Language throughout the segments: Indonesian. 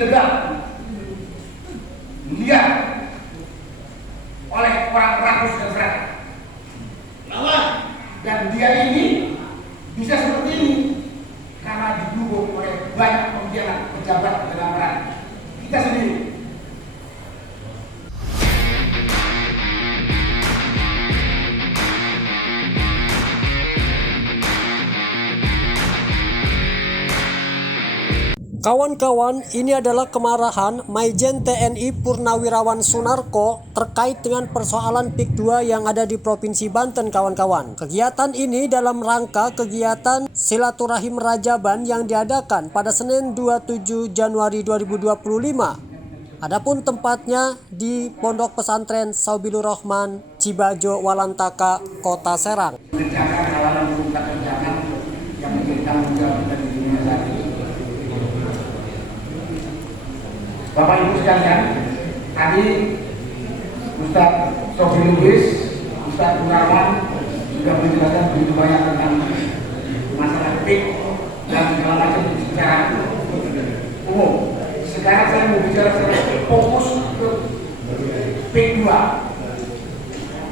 ilegal, liar oleh orang rakus dan seragam. Dan dia ini bisa seperti ini karena didukung oleh banyak pengkhianat pejabat dalam peran kita sendiri. Kawan-kawan, ini adalah kemarahan Maijen TNI Purnawirawan Sunarko terkait dengan persoalan PIK 2 yang ada di Provinsi Banten, kawan-kawan. Kegiatan ini dalam rangka kegiatan Silaturahim Rajaban yang diadakan pada Senin 27 Januari 2025. Adapun tempatnya di Pondok Pesantren Saubilur Rahman, Cibajo, Walantaka, Kota Serang. Mengerjakan hal-hal yang kerjakan yang menjadi tanggung jawab dari dunia saat ini. Bapak Ibu sekalian, tadi Ustaz Sofi Lubis, Ustaz Gunawan sudah menjelaskan begitu banyak tentang masalah PIK dan segala macam secara umum. Sekarang saya mau bicara secara fokus ke PIK 2.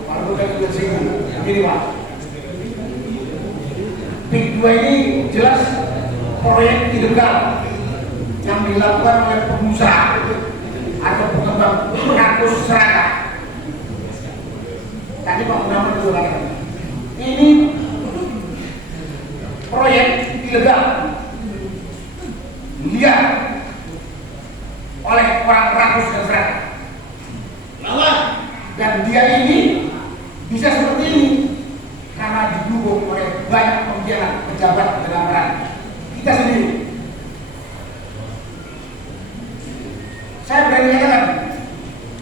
Walaupun saya sudah singgung, begini Pak. PIK 2 ini jelas proyek ilegal yang dilakukan oleh pengusaha atau pengembang rakus seragam. Tadi Pak Gunawan juga katakan, ini proyek ilegal, liar oleh orang rakus dan seragam. Dan dia ini bisa seperti ini karena didukung oleh banyak pengkhianat pejabat dalam peran kita sendiri. Saya berani katakan,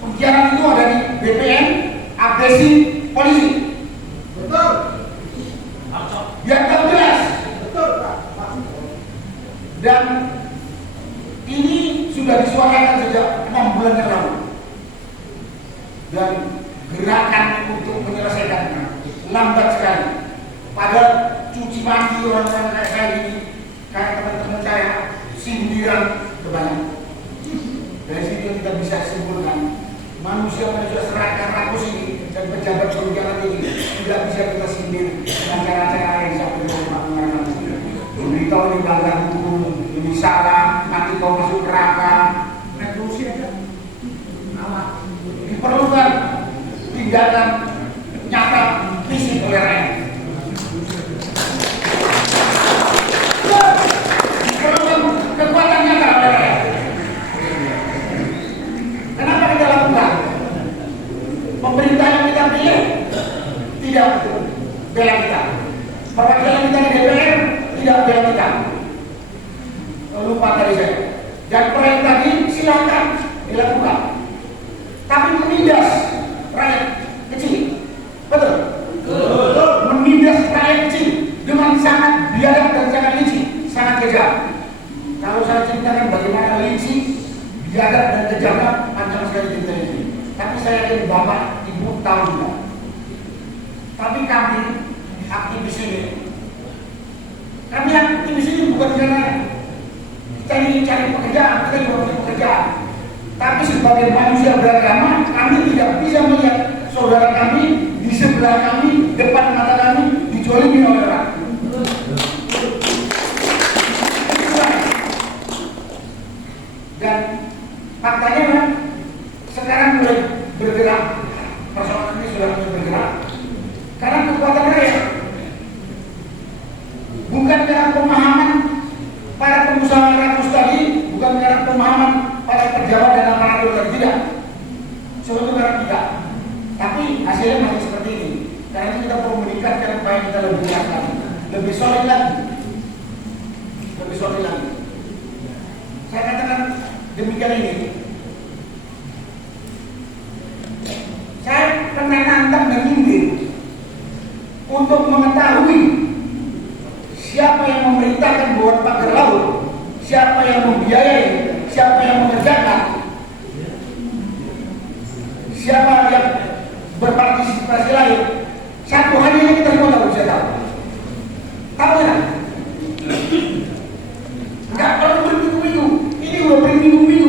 pengkhianat itu ada di BPN, agresi polisi. Betul. Biar tahu jelas. Betul, Pak. Dan ini sudah disuarakan sejak 6 bulan yang lalu. Dan gerakan untuk menyelesaikannya lambat sekali. Padahal cuci maki orang-orang kayak saya ini, kayak teman-teman saya, sindiran kebanyakan. Dari situ kita bisa simpulkan manusia-manusia seragam rakus ini dan pejabat pengkhianat ini tidak bisa kita sindir dengan cara-cara yang sampai dengan beritahu ini melanggar hukum, ini salah, nanti kau masuk neraka, naik terus aja. Diperlukan tindakan nyata fisik oleh rakyat. Diperlukan kekuatan nyata oleh rakyat. Kenapa kita lakukan? Pemerintah yang kita pilih tidak bela kita. Perwakilan kita di DPR tidak bela kita. Lupa tadi saya. Dan proyek tadi silakan dilakukan. Tapi menindas rakyat kecil. Betul? Betul. Menindas rakyat kecil dengan sangat biadab dan sangat licik, sangat kejam. Kalau saya ceritakan bagaimana licik, biadab dan kejamnya panjang sekali cerita ini. Tapi saya yakin Bapak Ibu tahu juga. Tapi kami aktivis ini, kami aktivis ini bukan karena kita ingin cari pekerjaan, kita juga punya pekerjaan. Tapi sebagai manusia beragama, kami tidak bisa melihat saudara kami di sebelah kami, depan mata kami dizalimi oleh orang. Dan faktanya memang sekarang mulai bergerak, persoalan ini sudah mulai bergerak karena kekuatan rakyat, bukan karena pemahaman para pengusaha rakus tadi, bukan karena pemahaman para pejabat dan aparatur tadi, tidak. Sebetulnya karena kita, tapi hasilnya masih seperti ini. Karena itu kita perlu meningkatkan upaya kita lebih kuat lagi, lebih solid lagi, lebih solid lagi. Saya katakan demikian ini. Saya pernah nantang dan nyindir untuk mengetahui siapa yang memerintahkan buat pagar laut, siapa yang membiayai, siapa yang mengerjakan, siapa yang berpartisipasi lain. Satu hal yang kita semua tahu, saya tahu. Tahu ya? Enggak perlu berminggu-minggu. Ini udah berminggu-minggu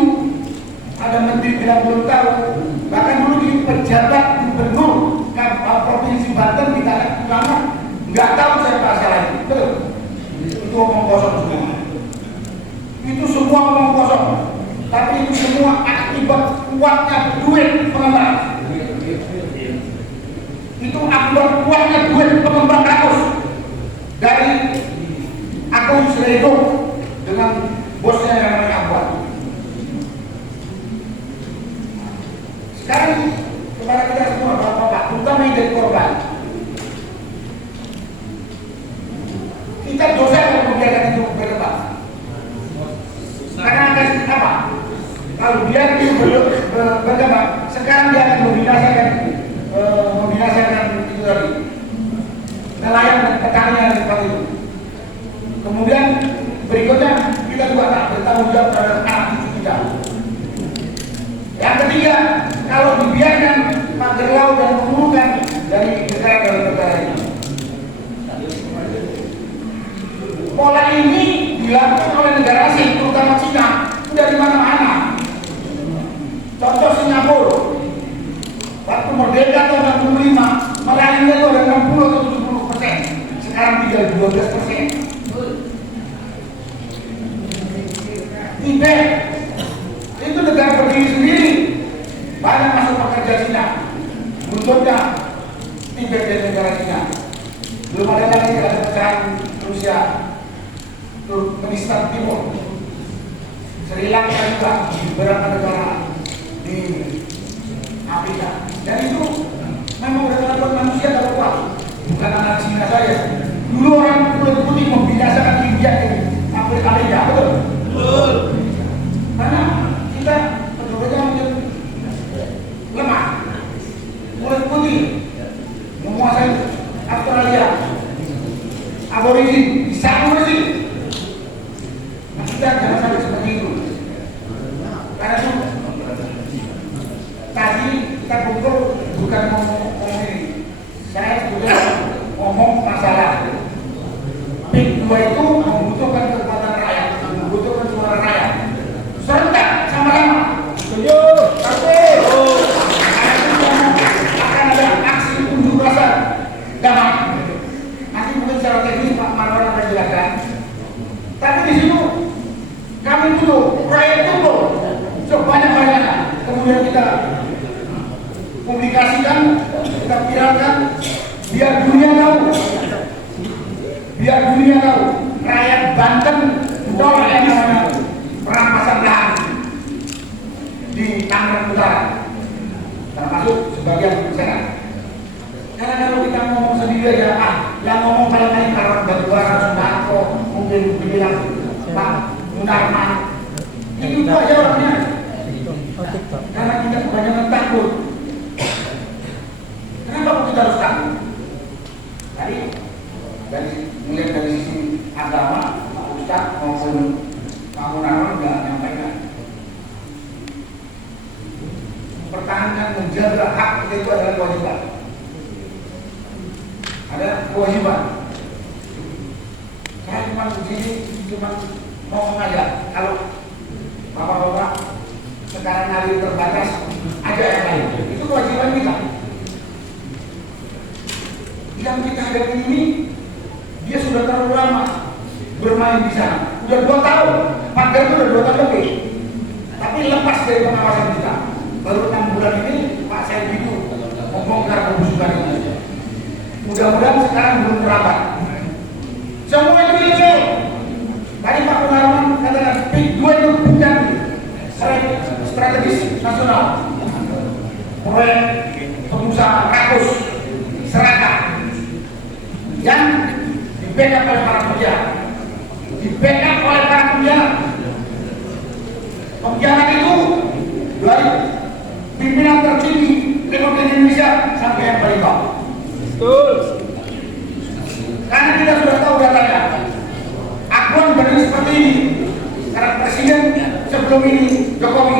Itu semua omong kosong, tapi itu semua akibat kuatnya duit pengembang. Itu akibat kuatnya duit pengembang kampus dari Agung Sredo dengan bosnya yang namanya Abang. Sekarang kepada kita semua bapak-bapak, terutama yang jadi korban, kita dosa kalau membiarkan itu berkembang. Karena apa? Kalau biar itu berkembang, sekarang dia akan membinasakan itu tadi, nelayan dan petani yang seperti itu. Kemudian berikutnya kita juga tak bertanggung jawab terhadap anak cucu kita. Yang ketiga, kalau dibiarkan pagar laut dan keburukan dari negara ini. Pola ini dilakukan oleh negara asing, terutama Cina, dari mana-mana. Contoh Singapura, waktu merdeka tahun 65, nelayannya itu ada 60 atau 70%, sekarang tinggal 12%. Tibet itu negara berdiri sendiri, banyak masuk pekerja Cina. Buntutnya Tibet dan negara Cina. Belum ada lagi ada pecahan Rusia, Turkmenistan Timur, Sri Lanka juga, beberapa negara di Afrika. Dan itu memang udah kelakuan manusia kalau kuat, bukan anak Cina saja. Dulu orang kulit putih membinasakan India ini, Afrika, betul? Betul. Karena kita penduduknya mungkin lemah, kulit putih menguasai Australia, aborigin, bisa aborigin. Nah, kita jangan sampai seperti itu. Karena itu tadi kita kumpul bukan ngomong ini, saya sebetulnya ngomong masalah PIK 2 itu membutuhkan kekuatan rakyat, membutuhkan suara rakyat. Serentak sama-sama. Setuju. Tapi akan ada aksi unjuk rasa damai. Nanti mungkin secara teknis Pak Marwan akan jelaskan. Tapi di situ kami butuh rakyat kumpul sebanyak-banyaknya. Kemudian kita publikasikan, kita viralkan, biar dunia tahu rakyat Banten menolak yang namanya perampasan lahan di Tangerang Utara, termasuk sebagian Serang. Karena kalau kita ngomong sendiri aja, yang ngomong paling Kawan Batubara, Sunarko, mungkin bilang Pak Munarman, itu aja orangnya. Karena kita kebanyakan takut. Kenapa kita harus takut? Tadi melihat dari sisi agama, Pak Ustadz maupun Pak Munarman nggak nyampaikan. Mempertahankan, menjaga hak kita itu adalah kewajiban. Ada kewajiban. Saya cuma begini, cuma mau mengajak. Kalau bapak-bapak sekarang hari terbatas, ada yang lain. Itu kewajiban kita. Yang kita hadapi ini, dia sudah terlalu lama bermain di sana. Udah 2 tahun, pagar itu udah 2 tahun lebih. Tapi lepas dari pengawasan kita. Baru 6 bulan ini Pak Said itu membongkar kebusukan ini. Mudah-mudahan sekarang belum terapat. Semua itu ilegal. Tadi Pak Munarman katakan PIK 2 itu bukan strategis nasional. Proyek pengusaha rakus serata yang di-backup oleh para penjara. Di-backup oleh para penjara. Pembiaran itu dari pimpinan tertinggi Republik Indonesia sampai yang paling bawah. Betul. Karena kita sudah tahu datanya. Akuan berdiri seperti ini. Karena Presiden sebelum ini Jokowi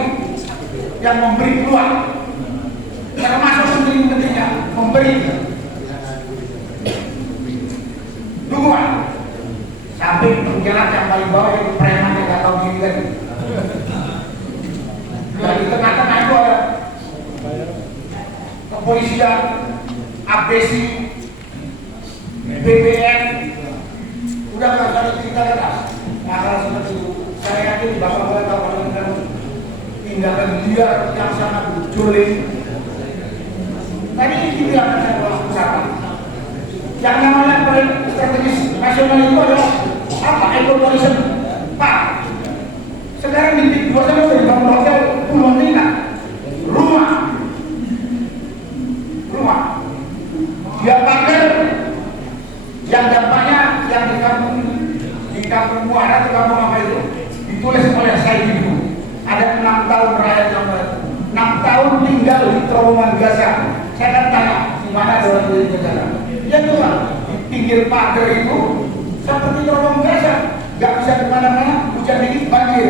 yang memberi peluang, termasuk menteri-menterinya memberi dukungan. Sampai penjara yang paling bawah itu preman yang nggak tahu diri lagi. Dan di tengah-tengah itu ada kepolisian, ABS, BBM, udah nggak ada cerita kata. Nah, seperti itu saya yakin Bapak tahu dengan tindakan dia yang sangat jolim. Tadi dibilang oleh pusat. Yang namanya proyek strategis nasional itu adalah apa? Ekoturism. Pak, sekarang di PIK 2 sana sudah dibangun hotel puluhan tingkat, rumah. Dia pagar yang dampaknya yang di kampung Muara atau kampung apa itu ditulis oleh saya itu ada 6 tahun rakyat yang 6 tahun tinggal di terowongan Gaza. Saya kan tanya di mana orang di negara? Ya Tuhan, di pinggir pagar itu seperti terowongan Gaza, nggak bisa kemana-mana, hujan dikit banjir.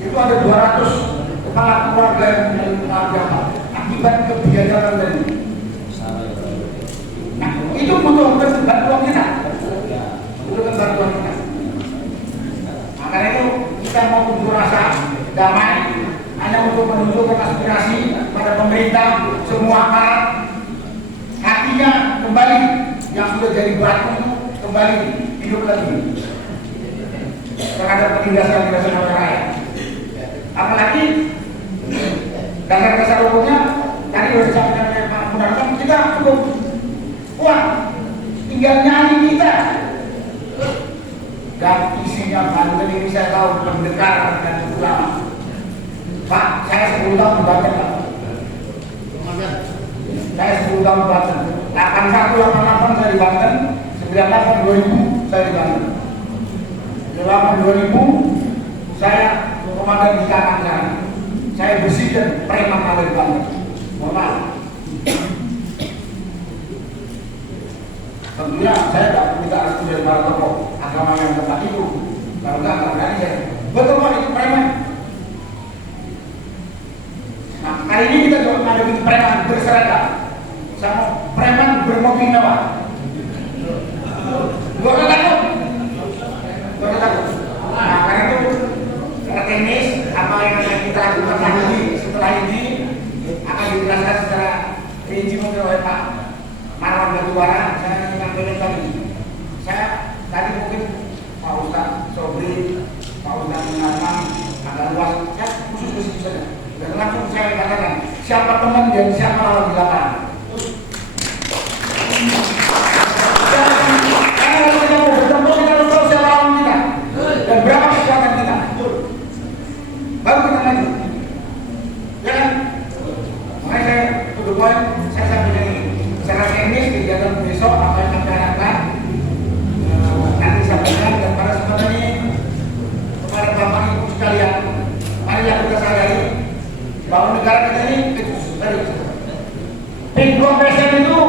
Itu ada 200 kepala keluarga yang menerima agama akibat kebijakan tadi. Nah, itu butuh bantuan kita. Butuh bantuan kita. Makanya itu kita mau unjuk rasa damai hanya untuk menunjukkan aspirasi pada pemerintah, semua aparat hatinya kembali yang sudah jadi batu itu kembali hidup lagi terhadap penindasan yang dirasakan oleh rakyat. Apalagi dasar-dasar hukumnya tadi sudah disampaikan oleh Pak Munarman, kita cukup kuat, tinggal nyanyi kita. Dan isinya Banten ini saya tahu pendekar dan ulama. Pak, saya 10 tahun di Banten, Pak. Saya 10 tahun di Banten. 81, 88 saya di Banten, 98, 2000 saya di Banten. 98, 2000 saya komandan di kanan sana. Saya bersihkan preman ada di Banten. Mohon maaf. Tentunya saya tidak minta restu dari para tokoh agama yang tempat itu. Kalau enggak berani saya. Betul Pak, itu preman. Nah, kali ini kita juga menghadapi preman berseragam sama preman bermobil mewah. Gak usah takut. Nah, karena itu secara teknis apa yang akan kita lakukan lagi setelah ini akan dijelaskan secara rinci oleh Pak Marwan Batuara. Saya menyampaikan tadi. Saya tadi mungkin Pak Ustadz Sobri, Pak Ustadz Munarman agak luas. Saya khusus ke situ saja. Dan langsung saya katakan siapa teman dan siapa lawan di lapangan. Karena kalau kita mau bertemu kita harus tahu siapa lawan kita dan berapa kekuatan kita. Baru kita maju. Ya kan? Makanya saya to the point, saya sampaikan ini. Secara teknis kegiatan besok apa yang kami harapkan nanti sampaikan dan para semua ini kepada Bapak Ibu sekalian, marilah kita sadari bahwa negara kita ini P2% itu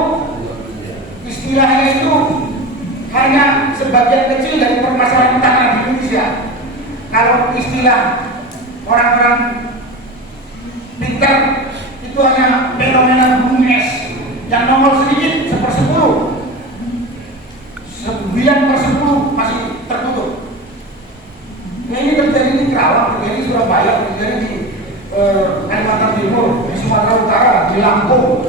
istilahnya itu hanya sebagian kecil dari permasalahan utama di Indonesia. Kalau istilah orang-orang pintar itu hanya fenomena gunung es yang nongol sedikit 1/10, 9/10 masih tertutup. Nah, ini terjadi di Kerawang, terjadi di Surabaya, terjadi di Kalimantan Timur, di Sumatera Utara, di Lampung,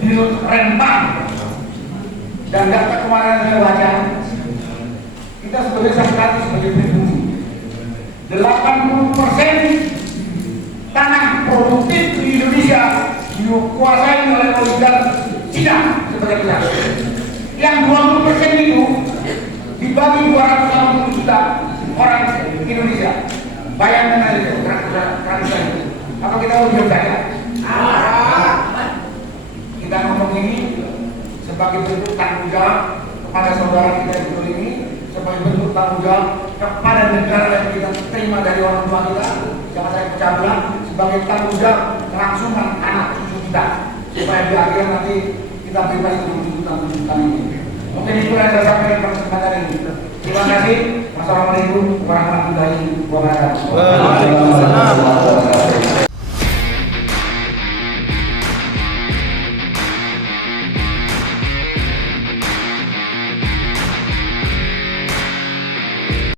di Rempang, dan data kemarin saya baca, kita sebagai saksi sebagai pribumi, 80% tanah produktif di Indonesia dikuasai oleh oligark Cina sebagai besar. Yang 20% itu dibagi 280 juta orang Indonesia. Bayangkan aja ratusan itu. Apa kita mau diam saja? Kita ngomong ini sebagai bentuk tanggung jawab kepada saudara kita di ini, sebagai bentuk tanggung jawab kepada negara yang kita terima dari orang tua kita. Jangan saya pecah belah, sebagai tanggung jawab kelangsungan anak cucu kita, supaya di akhir nanti kita bebas dari tuntutan ini. Mungkin itu yang saya sampaikan pada kesempatan ini. Terima kasih. Wassalamualaikum warahmatullahi wabarakatuh.